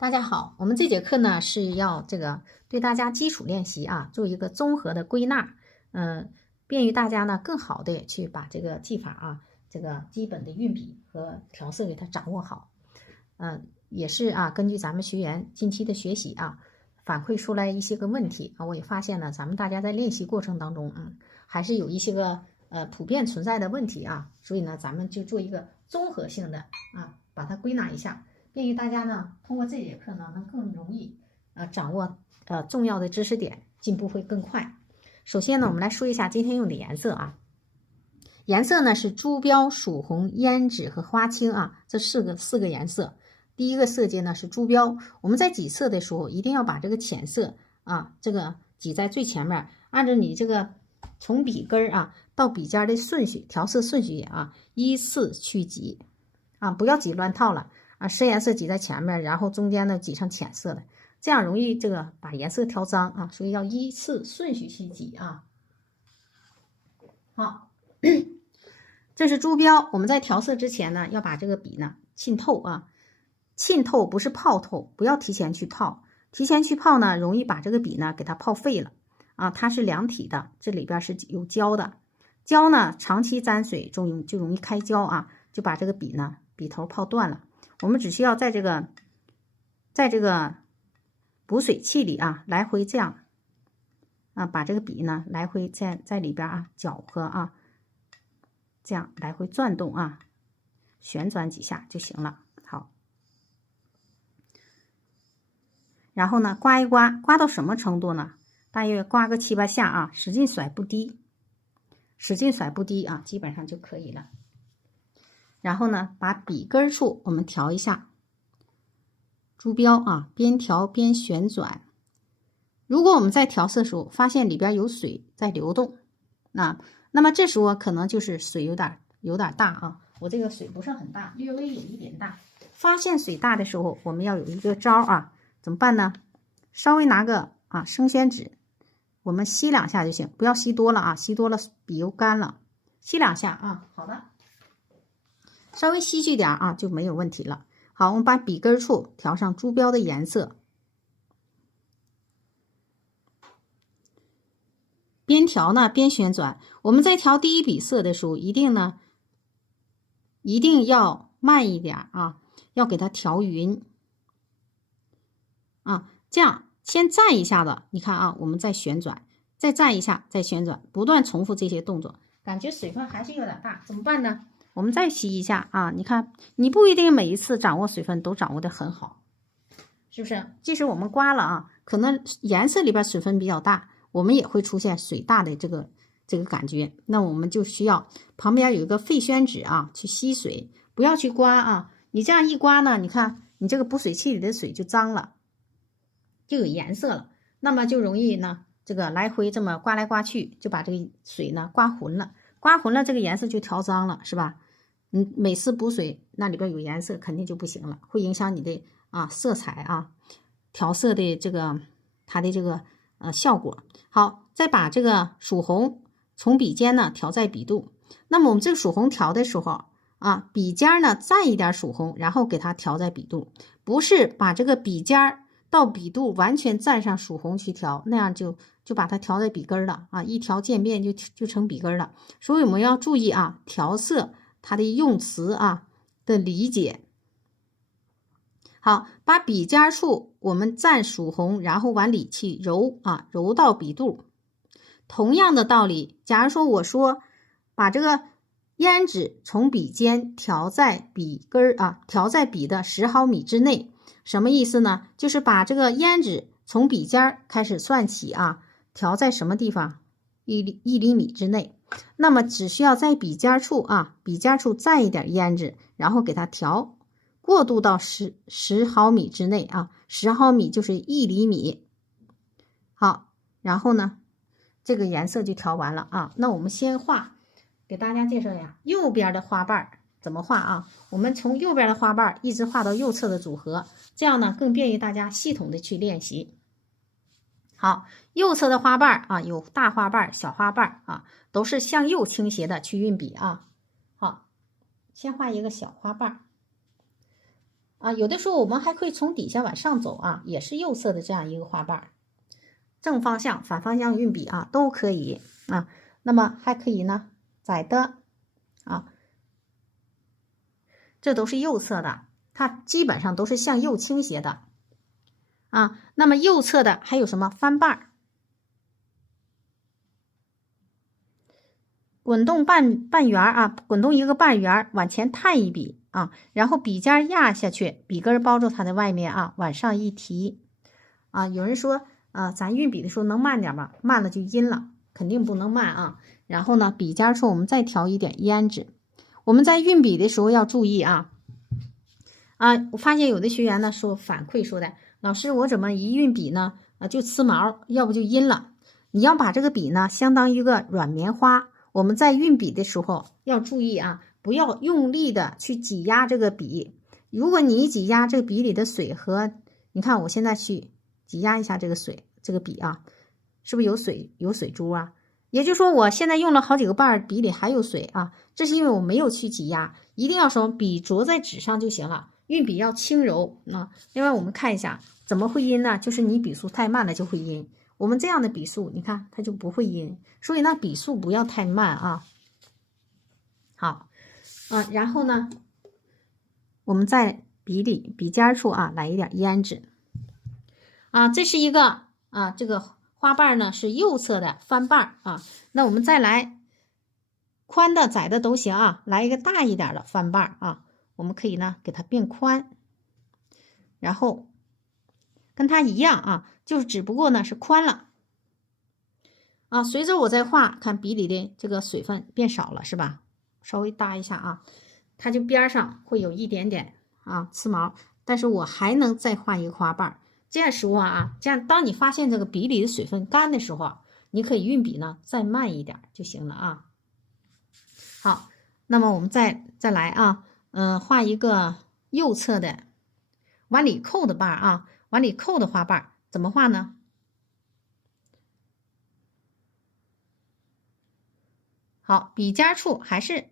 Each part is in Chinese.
大家好，我们这节课呢是要对大家基础练习啊做一个综合的归纳，便于大家呢更好的去把这个技法啊基本的运笔和调色给它掌握好，也是啊根据咱们学员近期的学习啊反馈出来一些个问题啊，我也发现呢咱们大家在练习过程当中还是有一些个普遍存在的问题啊，所以呢咱们就做一个综合性的把它归纳一下。便于大家呢，通过这节课呢，能更容易掌握重要的知识点，进步会更快。首先呢，我们来说一下今天用的颜色啊。颜色呢是朱标、曙红、胭脂和花青啊，这四个颜色。第一个色阶呢是朱标，我们在挤色的时候一定要把这个浅色挤在最前面，按照你这个从笔根到笔尖的顺序调色顺序依次去挤不要挤乱套了。深颜色挤在前面，然后中间呢挤上浅色的，这样容易把颜色调脏所以要依次顺序去挤好，这是朱标，我们在调色之前呢，要把这个笔呢浸透浸透不是泡透，不要提前去泡，提前去泡呢，容易把这个笔呢给它泡废了它是两体的，这里边是有胶的，胶呢长期沾水就容易开胶就把这个笔头泡断了。我们只需要在这个补水器里来回这样把这个笔呢来回在里边搅和这样来回转动旋转几下就行了。好，然后呢刮一刮，刮到什么程度呢？大约刮个7、8下使劲甩不低，使劲甩不低基本上就可以了。然后呢，把笔根处我们调一下，朱标边调边旋转。如果我们在调色的时候发现里边有水在流动，那么这时候可能就是水有点大我这个水不是很大，略微有一点大。发现水大的时候，我们要有一个招怎么办呢？稍微拿个生宣纸，我们吸2下就行，不要吸多了吸多了笔又干了，吸2下好的。稍微吸去点就没有问题了。好，我们把笔根处调上朱标的颜色，边调呢边旋转。我们在调第一笔色的时候，一定要慢一点要给它调匀这样先蘸一下子，你看我们再旋转，再蘸一下，再旋转，不断重复这些动作。感觉水分还是有点大，怎么办呢？我们再吸一下你看你不一定每一次掌握水分都掌握的很好，是不是？即使我们刮了可能颜色里边水分比较大，我们也会出现水大的这个感觉，那我们就需要旁边有一个废宣纸去吸水，不要去刮你这样一刮呢，你看你这个补水器里的水就脏了，就有颜色了，那么就容易呢来回这么刮来刮去，就把这个水呢刮浑了，这个颜色就调脏了，是吧？每次补水那里边有颜色肯定就不行了，会影响你的色彩调色的它的效果。好，再把这个曙红从笔尖呢调在笔肚，那么我们这个曙红调的时候笔尖呢蘸一点曙红，然后给它调在笔肚，不是把这个笔尖到笔肚完全蘸上曙红去调，那样就把它调在笔根了一调渐变就成笔根了。所以我们要注意调色它的用词的理解。好，把笔尖处我们蘸曙红，然后往里去揉揉到笔肚。同样的道理，假如说我说把这个胭脂从笔尖调在笔根调在笔的10毫米之内，什么意思呢？就是把这个胭脂从笔尖开始算起调在什么地方？1厘米之内。那么只需要在笔尖处蘸一点胭脂，然后给它调过渡到10毫米之内10毫米就是1厘米。好，然后呢这个颜色就调完了那我们先画，给大家介绍一下右边的花瓣怎么画我们从右边的花瓣一直画到右侧的组合，这样呢更便于大家系统的去练习。好，右侧的花瓣有大花瓣、小花瓣都是向右倾斜的去运笔好，先画一个小花瓣，啊，有的时候我们还可以从底下往上走啊，也是釉色的这样一个花瓣，正方向、反方向运笔啊都可以啊。那么还可以呢，窄的啊，这都是釉色的，它基本上都是向右倾斜的啊。那么右侧的还有什么翻瓣？滚动半圆啊，滚动一个半圆，往前探一笔啊，然后笔尖压下去，笔根包住它的外面啊，往上一提啊。有人说咱运笔的时候能慢点吗？慢了就阴了，肯定不能慢啊。然后呢，笔尖处我们再调一点胭脂。我们在运笔的时候要注意啊。我发现有的学员呢反馈说的，老师我怎么一运笔呢就呲毛，要不就阴了。你要把这个笔呢相当于一个软棉花。我们在运笔的时候要注意啊，不要用力的去挤压这个笔。如果你一挤压这个笔里的水和，你看我现在去挤压一下这个水，这个笔啊，是不是有水珠啊？也就是说我现在用了好几个瓣，笔里还有水啊，这是因为我没有去挤压。一定要说笔着在纸上就行了，运笔要轻柔啊。另外我们看一下怎么会阴呢？就是你笔速太慢了就会阴。我们这样的笔速，你看它就不会阴，所以呢笔速不要太慢啊。好，然后呢，我们在笔尖处啊来一点胭脂啊，这是一个这个花瓣呢是右侧的翻瓣啊。那我们再来宽的窄的都行啊，来一个大一点的翻瓣啊，我们可以呢给它变宽，然后跟它一样啊。就是只不过呢是宽了啊。随着我在画，看笔里的这个水分变少了是吧？稍微搭一下啊，它就边上会有一点点刺毛，但是我还能再画一个花瓣。这样说这样当你发现这个笔里的水分干的时候，你可以运笔呢再慢一点就行了啊。好，那么我们再来画一个右侧的往里扣的瓣啊，往里扣的花瓣。怎么画呢？好，笔尖处还是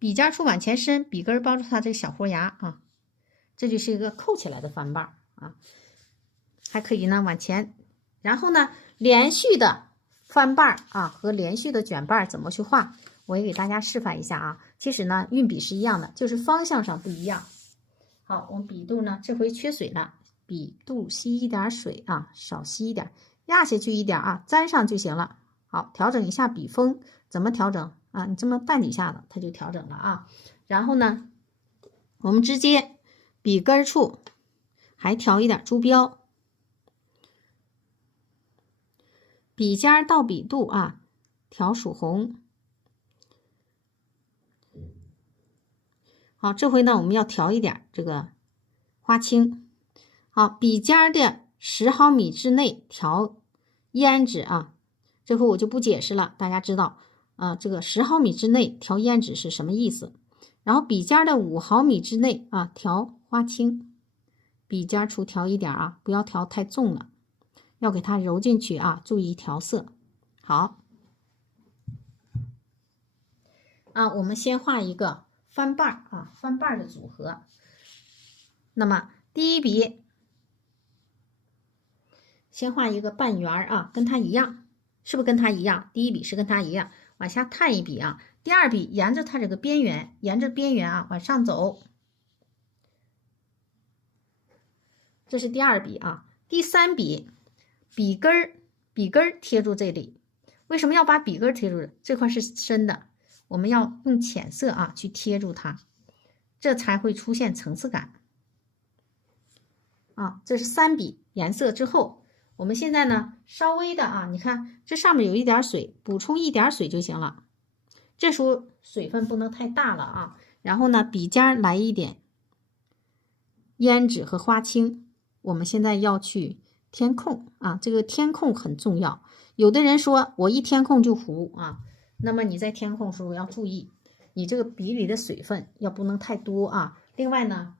笔尖处往前伸，笔根包住它这个小豁牙啊，这就是一个扣起来的翻瓣啊。还可以呢往前，然后呢连续的翻瓣和连续的卷瓣怎么去画，我也给大家示范一下啊。其实呢运笔是一样的，就是方向上不一样。好，我们笔肚呢这回缺水了，笔肚吸一点水啊，少吸一点，压下去一点沾上就行了。好，调整一下笔锋，怎么调整你这么淡底下的它就调整了然后呢，我们直接笔根处还调一点珠标，笔尖到笔肚调曙红。好，这回呢我们要调一点这个花青。好，笔尖的10毫米之内调胭脂这回我就不解释了，大家知道这个10毫米之内调胭脂是什么意思。然后笔尖的5毫米之内调花青，笔尖处调一点不要调太重了，要给它揉进去注意调色。好我们先画一个翻瓣翻瓣的组合。那么第一笔先画一个半圆跟它一样，是不是跟它一样？第一笔是跟它一样，往下探一笔第二笔沿着它这个边缘，沿着边缘往上走，这是第二笔第三笔笔根儿贴住这里。为什么要把笔根贴住？这块是深的，我们要用浅色去贴住它，这才会出现层次感这是3笔颜色之后，我们现在呢稍微的你看这上面有一点水，补充一点水就行了。这时候水分不能太大了然后呢笔尖来一点胭脂和花青。我们现在要去填空这个填空很重要。有的人说我一填空就糊那么你在填空的时候要注意，你这个笔里的水分要不能太多另外呢，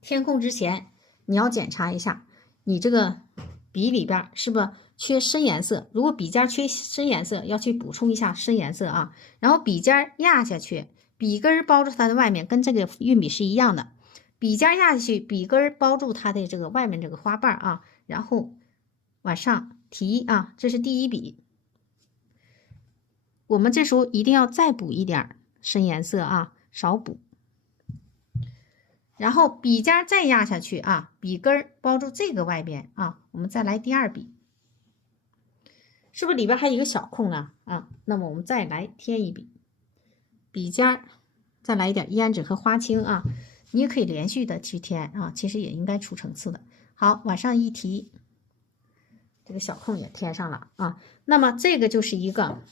填空之前你要检查一下你这个笔里边是不是缺深颜色，如果笔尖缺深颜色，要去补充一下深颜色然后笔尖压下去，笔根包住它的外面，跟这个运笔是一样的。笔尖压下去，笔根包住它的这个外面这个花瓣啊，然后往上提啊，这是第一笔。我们这时候一定要再补一点深颜色啊，少补。然后笔尖再压下去啊，笔根包住这个外边啊，我们再来第二笔，是不是里边还有一个小空呢？啊，那么我们再来添一笔，笔尖再来一点胭脂和花青啊，你也可以连续的去添啊，其实也应该出层次的。好，往上一提，这个小空也添上了啊。那么这个就是一个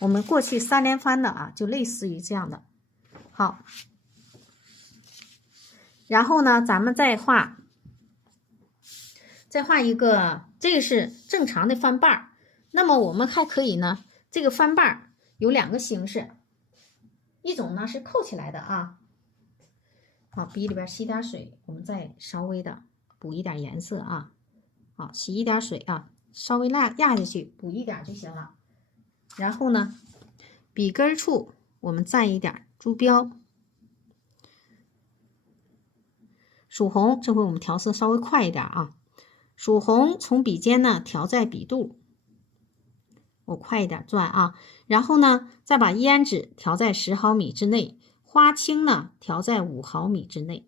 我们过去3连翻的啊，就类似于这样的。好，然后呢，咱们再画一个，这个是正常的翻瓣儿。那么我们还可以呢，这个翻瓣儿有2个形式，一种呢是扣起来的啊。好，笔里边吸点水，我们再稍微的补一点颜色啊。好，洗一点水啊，稍微压下去，补一点就行了。然后呢，笔根处我们蘸一点朱标。曙红，这回我们调色稍微快一点啊。曙红从笔尖呢调在笔肚，我快一点转啊。然后呢，再把胭脂调在10毫米之内，花青呢调在5毫米之内。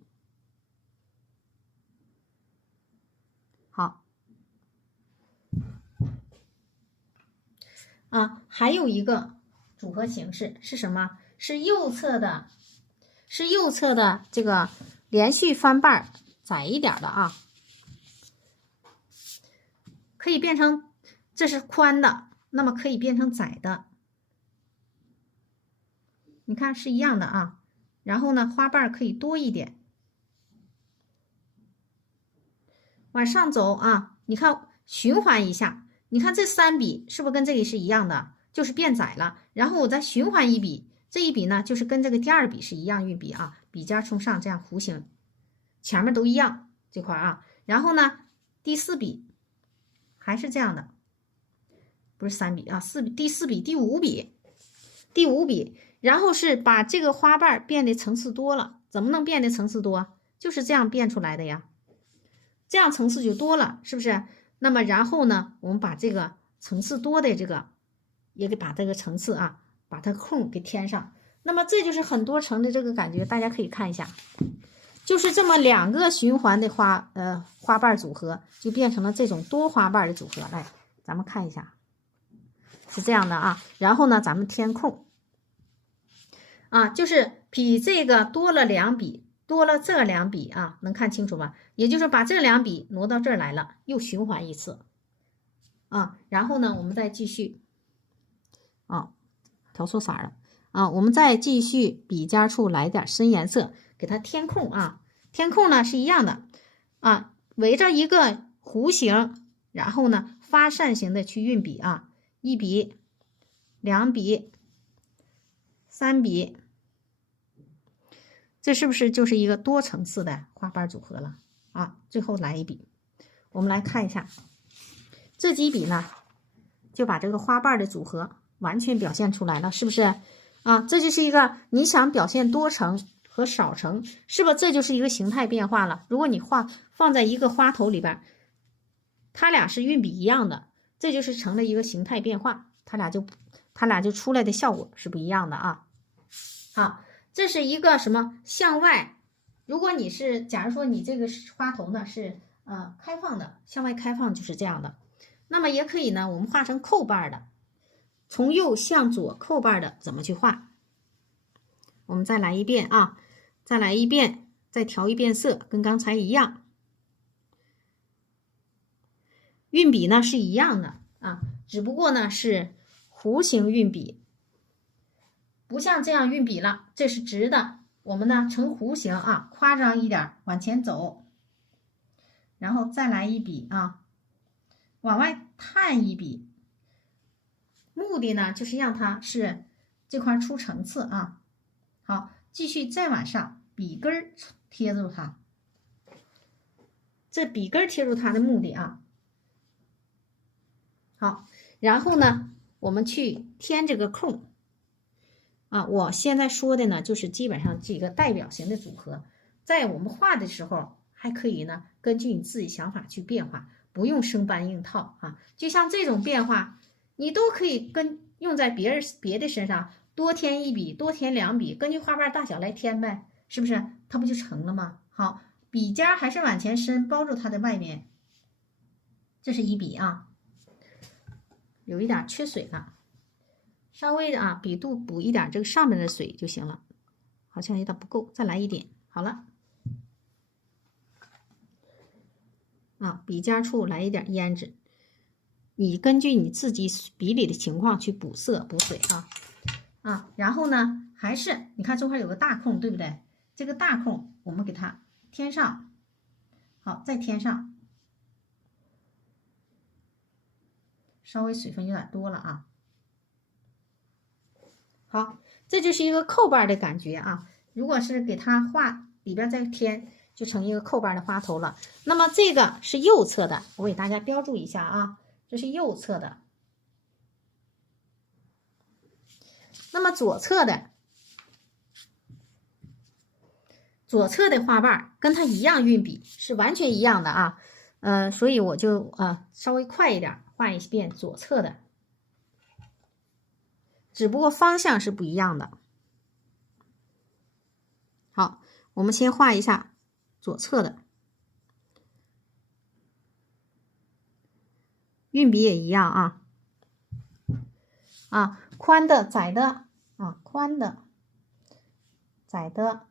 好，啊，还有一个组合形式是什么？是右侧的这个连续翻瓣窄一点的啊，可以变成，这是宽的，那么可以变成窄的，你看是一样的啊。然后呢，花瓣可以多一点，往上走啊，你看循环一下，你看这3笔是不是跟这里是一样的，就是变窄了。然后我再循环一笔，这一笔呢就是跟这个第2笔是一样运笔啊，笔尖冲上，这样弧形，前面都一样这块啊。然后呢，第4笔还是这样的，不是3笔啊，第4笔、第5笔，然后是把这个花瓣变得层次多了。怎么能变得层次多？就是这样变出来的呀，这样层次就多了，是不是？那么然后呢，我们把这个层次多的这个也给把这个层次啊，把它空给添上。那么这就是很多层的这个感觉，大家可以看一下，就是这么2个循环的花瓣组合，就变成了这种多花瓣的组合。来，咱们看一下，是这样的啊。然后呢，咱们填空啊，就是比这个多了2笔，多了这2笔啊，能看清楚吗？也就是把这2笔挪到这儿来了，又循环一次啊。然后呢，我们再继续啊，调错色了啊，我们再继续笔尖处来点深颜色，给它填空啊。填空呢是一样的啊，围着一个弧形，然后呢发散型的去运笔啊，1笔、2笔、3笔，这是不是就是一个多层次的花瓣组合了啊？最后来一笔，我们来看一下这几笔呢，就把这个花瓣的组合完全表现出来了，是不是啊？这就是一个你想表现多层和少层，是不是这就是一个形态变化了？如果你放在一个花头里边，它俩是运笔一样的，这就是成了一个形态变化，它俩就出来的效果是不一样的啊。好，这是一个什么向外？如果你是假如说你这个花头呢是开放的，向外开放就是这样的。那么也可以呢，我们画成扣瓣的，从右向左扣瓣的怎么去画？我们再来一遍啊，再来一遍，再调一遍色，跟刚才一样。运笔呢是一样的啊，只不过呢是弧形运笔，不像这样运笔了，这是直的，我们呢呈弧形啊，夸张一点往前走，然后再来一笔啊，往外探一笔，目的呢就是让它是这块出层次啊。好，继续再往上，笔根贴住它，这笔根贴住它的目的啊。好，然后呢，我们去填这个空啊。我现在说的呢，就是基本上几个代表型的组合。在我们画的时候，还可以呢，根据你自己想法去变化，不用生搬硬套啊。就像这种变化，你都可以用在别的身上，多添一笔，多添2笔，根据花瓣大小来添呗，是不是？它不就成了吗？好，笔尖还是往前伸，包住它的外面，这是一笔啊，有一点缺水了，稍微啊笔肚补一点这个上面的水就行了，好像有点不够，再来一点，好了。啊，笔尖处来一点胭脂，你根据你自己笔里的情况去补色补水啊。然后呢，还是你看中间有个大空，对不对？这个大空我们给它添上，好，再添上，稍微水分有点多了啊。好，这就是一个扣瓣的感觉啊。如果是给它画里边再添，就成一个扣瓣的花头了。那么这个是右侧的，我给大家标注一下啊，这是右侧的。那么左侧的花瓣跟它一样运笔，是完全一样的啊。所以我就稍微快一点画一遍左侧的，只不过方向是不一样的。好，我们先画一下左侧的，运笔也一样啊，宽的、窄的啊，宽的、窄的，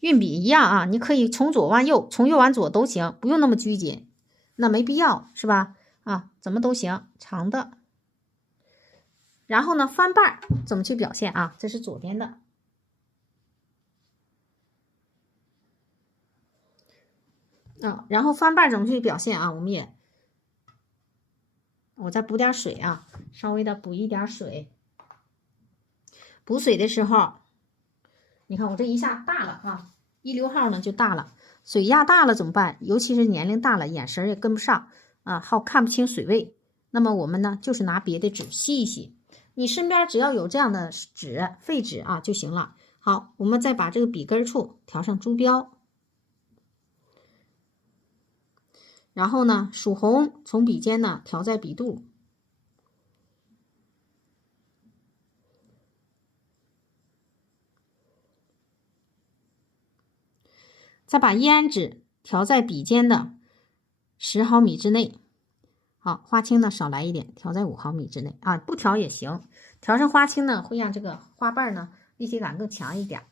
运笔一样啊，你可以从左往右，从右往左都行，不用那么拘谨，那没必要是吧？啊，怎么都行，长的。然后呢，翻瓣怎么去表现啊？这是左边的。然后翻瓣怎么去表现啊？我再补点水啊，稍微的补一点水。补水的时候，你看我这一下大了啊，一溜号呢就大了。水压大了怎么办？尤其是年龄大了，眼神也跟不上啊，看不清水位。那么我们呢，就是拿别的纸吸一吸。你身边只要有这样的纸，废纸啊就行了。好，我们再把这个笔根处调上朱标。然后呢，曙红从笔尖呢调在笔肚，再把胭脂调在笔尖的10毫米之内。好，花青呢少来一点，调在5毫米之内啊，不调也行。调成花青呢，会让这个花瓣呢立体感更强一点。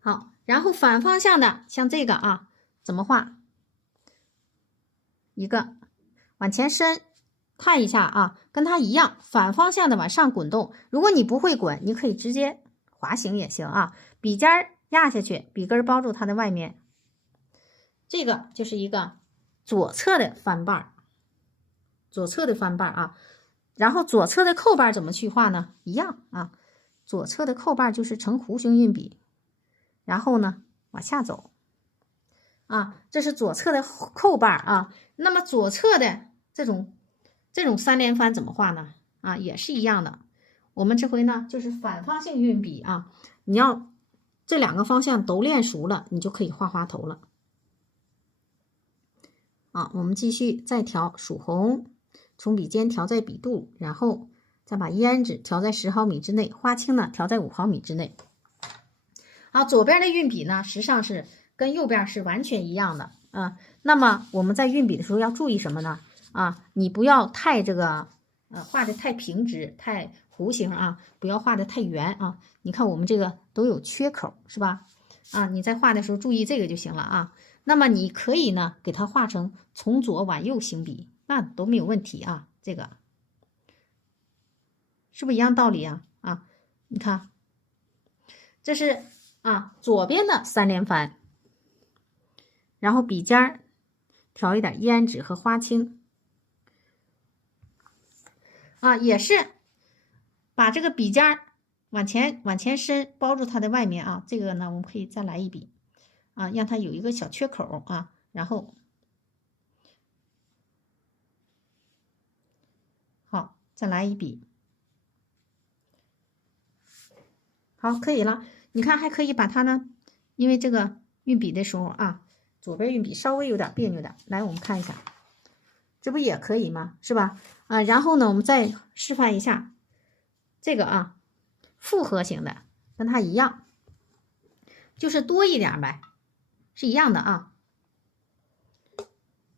好，然后反方向的，像这个啊，怎么画？一个往前伸，看一下啊，跟它一样，反方向的往上滚动。如果你不会滚，你可以直接滑行也行啊。笔尖压下去，笔根包住它的外面。这个就是一个左侧的翻瓣，左侧的翻瓣啊。然后左侧的扣瓣怎么去画呢？一样啊，左侧的扣瓣就是呈弧形运笔，然后呢往下走啊，这是左侧的扣瓣啊。那么左侧的这种3连翻怎么画呢？啊，也是一样的。我们这回呢就是反方向运笔啊，你要这2个方向都练熟了，你就可以画花头了。啊，我们继续再调曙红，从笔尖调在笔肚，然后再把胭脂调在10毫米之内，花青呢调在5毫米之内。好，左边的运笔呢，实际上是跟右边是完全一样的啊。那么我们在运笔的时候要注意什么呢？啊，你不要太画的太平直、太弧形啊，不要画的太圆啊。你看我们这个都有缺口，是吧？啊，你在画的时候注意这个就行了啊。那么你可以呢给它画成从左往右行笔，那都没有问题啊。这个是不是一样道理啊？啊，你看，这是左边的3连翻，然后笔尖调一点胭脂和花青啊，也是把这个笔尖往前伸，包住它的外面啊。这个呢，我们可以再来一笔啊，让它有一个小缺口啊，然后好，再来一笔。好，可以了。你看，还可以把它呢，因为这个运笔的时候啊，左边运笔稍微有点别扭的。来，我们看一下，这不也可以吗？是吧？啊，然后呢，我们再示范一下这个啊，复合型的，跟它一样，就是多一点呗，是一样的啊。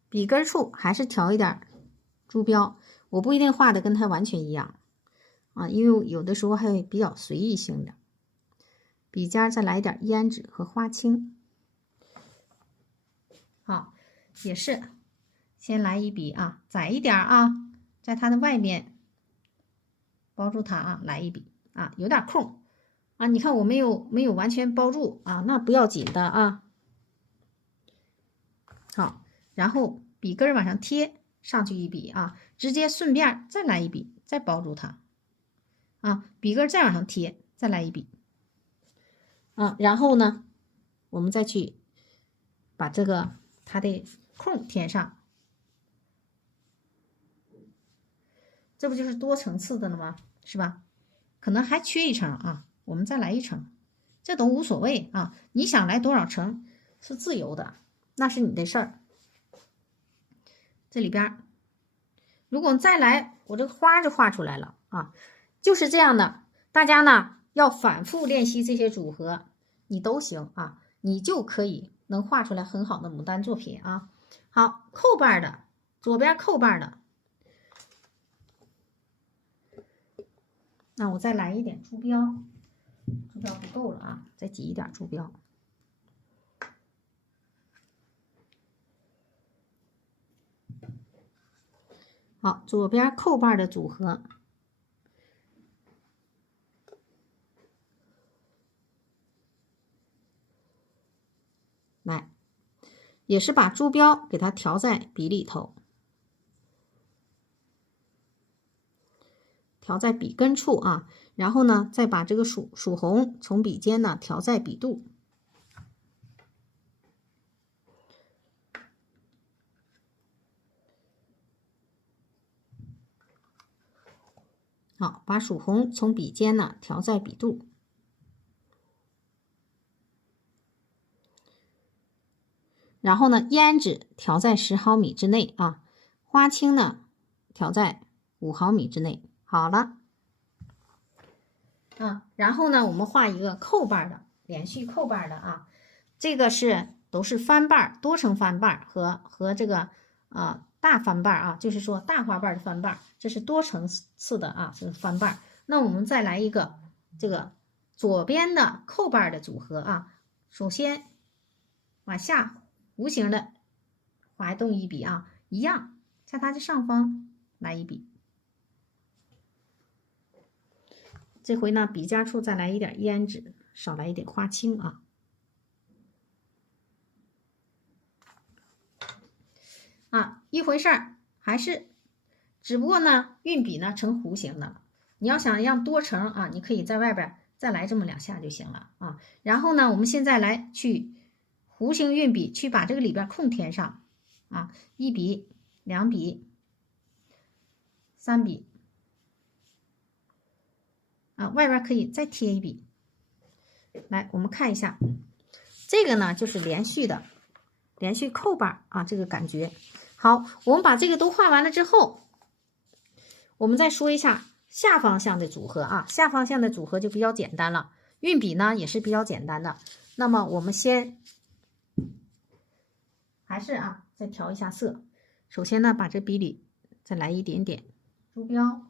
笔根处还是调一点珠标，我不一定画的跟它完全一样啊，因为有的时候还有比较随意性的。笔尖再来一点胭脂和花青，好，也是先来一笔啊，窄一点啊，在它的外面包住它啊，来一笔啊，有点空啊，你看我没有完全包住啊，那不要紧的啊。好，然后笔根往上贴上去一笔啊，直接顺便再来一笔，再包住它啊，笔根再往上贴，再来一笔。然后呢，我们再去把这个它的空填上，这不就是多层次的了吗？是吧？可能还缺一层啊，我们再来一层，这都无所谓啊。你想来多少层是自由的，那是你的事儿。这里边，如果再来，我这个花就画出来了啊，就是这样的。大家呢要反复练习这些组合。你都行啊，你就可以能画出来很好的牡丹作品啊。好，扣瓣的，左边扣瓣的，那我再来一点珠标，珠标不够了啊，再挤一点珠标。好，左边扣瓣的组合。来，也是把珠标给它调在笔里头，调在笔根处啊，然后呢，再把这个曙红从笔尖呢调在笔肚，好，把曙红从笔尖呢调在笔肚。然后呢，胭脂调在10毫米之内啊，花青呢调在5毫米之内。好了，然后呢，我们画一个扣瓣的，连续扣瓣的啊，这个都是翻瓣，多层翻瓣和这个大翻瓣啊，就是说大花瓣的翻瓣，这是多层次的啊，这是翻瓣。那我们再来一个这个左边的扣瓣的组合啊，首先往下。弧形的滑动一笔啊，一样，在它的上方来一笔。这回呢，笔尖处再来一点胭脂，少来一点花青啊。一回事儿，还是只不过呢，运笔呢成弧形的。你要想让多层啊，你可以在外边再来这么2下就行了啊。然后呢，我们现在来去。弧形运笔去把这个里边空填上啊，1笔、2笔、3笔啊，外边可以再贴一笔。来，我们看一下，这个呢就是连续扣瓣啊，这个感觉。好，我们把这个都画完了之后，我们再说一下下方向的组合啊，下方向的组合就比较简单了，运笔呢也是比较简单的。那么我们先。还是再调一下色。首先呢，把这笔里再来一点点珠标。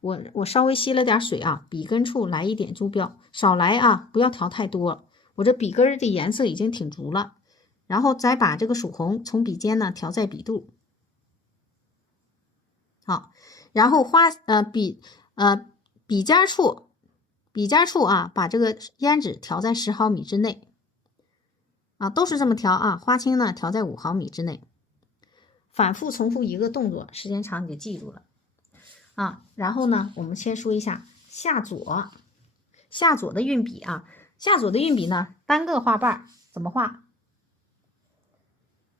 我稍微吸了点水啊，笔根处来一点珠标，少来啊，不要调太多。我这笔根的颜色已经挺足了，然后再把这个曙红从笔尖呢调在笔肚。好，然后笔尖处啊，把这个胭脂调在10毫米之内啊，都是这么调啊。花青呢调在5毫米之内，反复重复一个动作，时间长你就记住了啊。然后呢，我们先说一下下左的运笔啊，下左的运笔呢，单个画瓣怎么画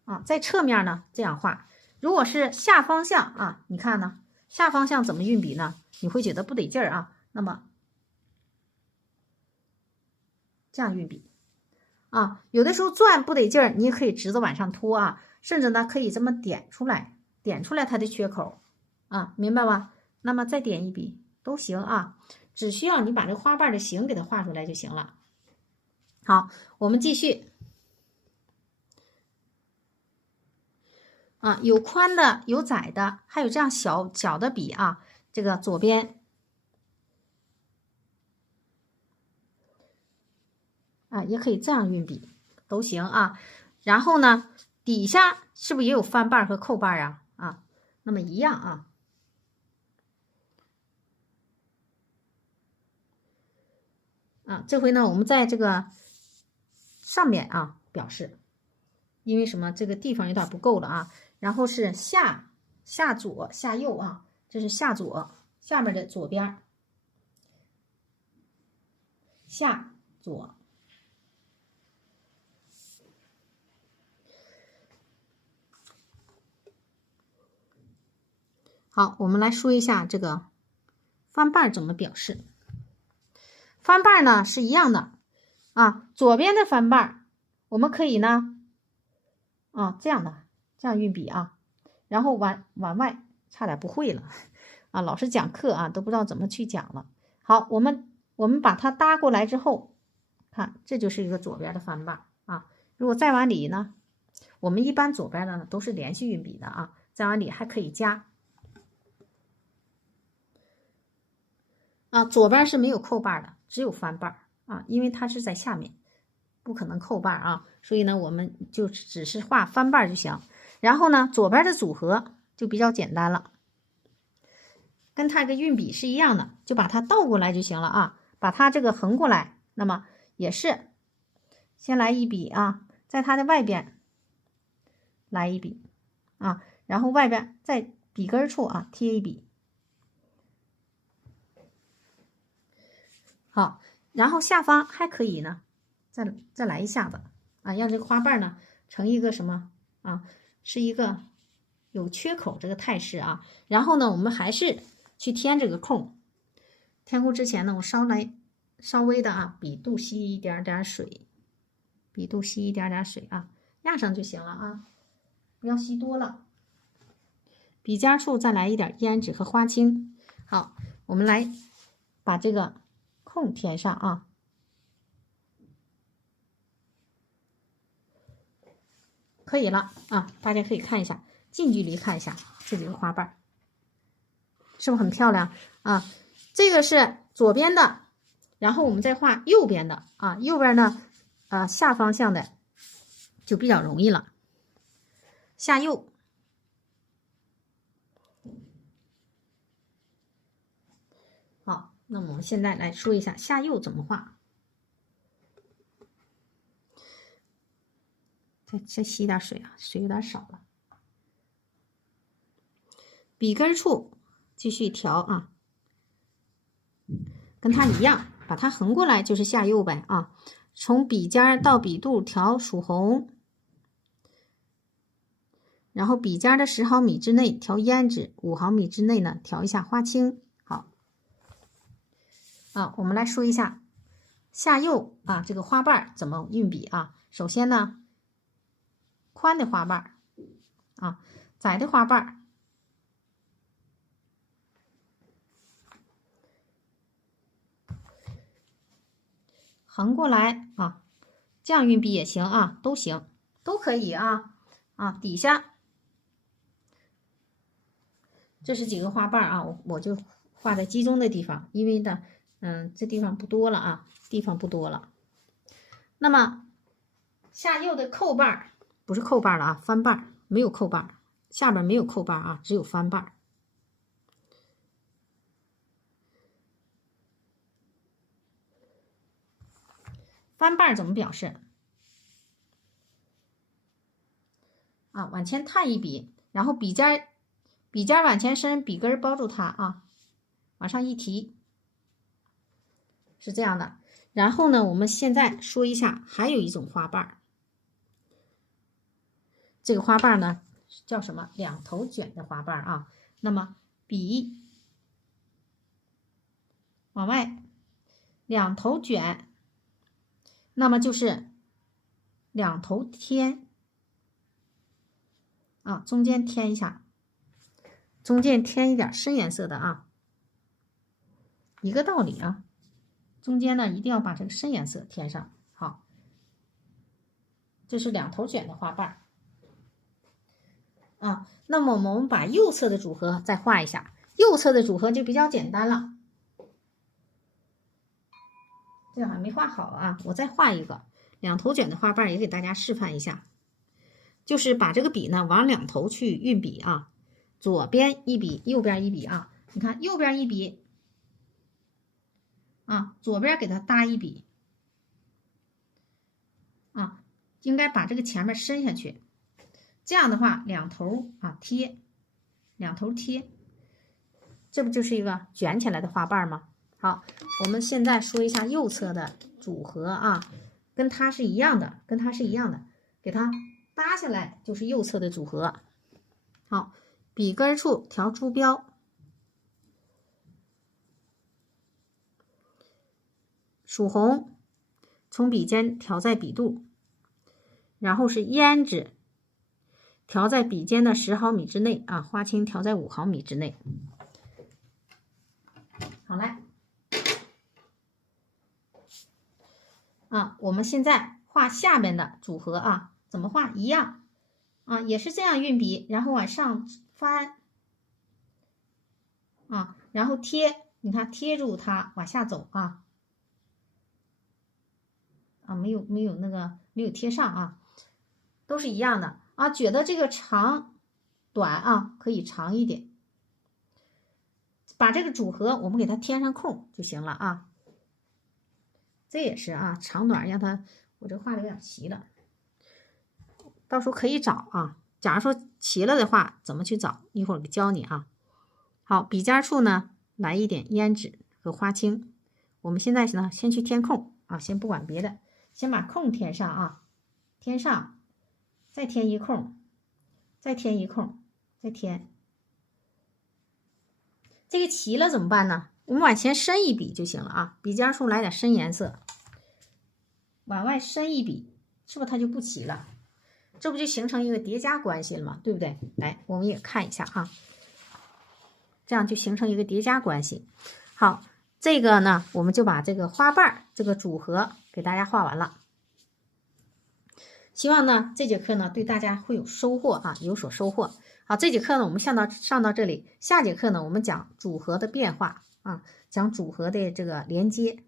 啊？在侧面呢这样画，如果是下方向啊，你看呢，下方向怎么运笔呢？你会觉得不得劲儿啊。那么这样运笔啊，有的时候转不得劲儿，你也可以直着往上拖啊，甚至呢可以这么点出来，点出来它的缺口啊，明白吧？那么再点一笔都行啊，只需要你把这花瓣的形给它画出来就行了。好，我们继续啊，有宽的，有窄的，还有这样小的笔啊，这个左边啊，也可以这样运笔，都行啊。然后呢，底下是不是也有翻瓣和扣瓣啊？啊，那么一样啊。啊，这回呢，我们在这个上面啊表示，因为什么？这个地方有点不够了啊。然后是下左下右啊，这是下左下面的左边，下左。好，我们来说一下这个翻瓣怎么表示。翻瓣呢是一样的啊，左边的翻瓣我们可以呢这样的这样运笔啊，然后往外，差点不会了啊，老师讲课啊都不知道怎么去讲了。好，我们把它搭过来之后，看这就是一个左边的翻瓣啊。如果再往里呢，我们一般左边的呢都是连续运笔的啊，再往里还可以加啊，左边是没有扣瓣的，只有翻瓣啊，因为它是在下面，不可能扣瓣啊，所以呢，我们就只是画翻瓣就行。然后呢，左边的组合就比较简单了，跟它这个运笔是一样的，就把它倒过来就行了啊，把它这个横过来，那么也是先来一笔啊，在它的外边来一笔啊，然后外边在笔根处啊贴一笔。好，然后下方还可以呢，再来一下子啊，让这个花瓣呢成一个什么啊？是一个有缺口这个态势啊。然后呢，我们还是去填这个空。填空之前呢，我稍微的啊，笔肚吸一点点水，笔肚吸一点点水啊，压上就行了啊，不要吸多了。笔尖处再来一点胭脂和花青。好，我们来把这个空填上啊，可以了啊，大家可以看一下，近距离看一下这几个花瓣，是不是很漂亮啊？这个是左边的，然后我们再画右边的啊，右边呢下方向的就比较容易了，下右。好，那么我们现在来说一下下右怎么画。再吸点水啊，水有点少了。笔根处继续调啊，跟它一样，把它横过来就是下右呗啊。从笔尖到笔肚调曙红，然后笔尖的10毫米之内调胭脂，5毫米之内呢调一下花青。好啊，我们来说一下下右啊这个花瓣怎么运笔啊。首先呢，宽的花瓣啊，窄的花瓣横过来啊，这样运笔也行啊，都行，都可以啊。底下这是几个花瓣啊，我就画在集中的地方，因为呢，这地方不多了啊，地方不多了。那么下右的扣瓣不是扣瓣了啊，翻瓣没有扣瓣，下边没有扣瓣啊，只有翻瓣。翻瓣怎么表示啊？往前探一笔，然后笔尖往前伸，笔根包住它啊，往上一提，是这样的。然后呢，我们现在说一下，还有一种花瓣，这个花瓣呢叫什么？两头卷的花瓣啊。那么笔往外两头卷，那么就是两头添啊，中间添一下，中间添一点深颜色的啊，一个道理啊。中间呢一定要把这个深颜色添上。好，这是两头卷的花瓣啊。那么我们把右侧的组合再画一下，右侧的组合就比较简单了。这个还没画好啊，我再画一个两头卷的花瓣，也给大家示范一下。就是把这个笔呢往两头去运笔啊，左边一笔，右边一笔啊。你看右边一笔啊，左边给它搭一笔啊，应该把这个前面伸下去。这样的话，两头啊贴，两头贴，这不就是一个卷起来的花瓣吗？好，我们现在说一下右侧的组合啊，跟它是一样的，给它搭下来就是右侧的组合。好，笔根处调珠标，曙红从笔尖调在笔肚，然后是胭脂调在笔尖的10毫米之内啊，花青调在5毫米之内。好嘞。啊，我们现在画下面的组合啊，怎么画一样啊，也是这样运笔，然后往上翻啊，然后贴，你看贴住它往下走啊，没有贴上啊，都是一样的啊。觉得这个长短啊可以长一点，把这个组合我们给它填上空就行了啊。这也是啊，长短让它，我这画的有点齐了，到时候可以找啊。假如说齐了的话，怎么去找？一会儿教你啊。好，笔尖处呢来一点胭脂和花青。我们现在呢先去填空啊，先不管别的，先把空填上啊，填上，再填一空，再填一空，再填。这个齐了怎么办呢？我们往前伸一笔就行了啊，笔尖处来点深颜色，往外伸一笔，是不是它就不齐了？这不就形成一个叠加关系了吗？对不对？来，我们也看一下啊，这样就形成一个叠加关系。好，这个呢，我们就把这个花瓣这个组合给大家画完了。希望呢这节课呢对大家会有收获啊，有所收获。好，这节课呢我们上到这里，下节课呢我们讲组合的变化啊，讲组合的这个连接。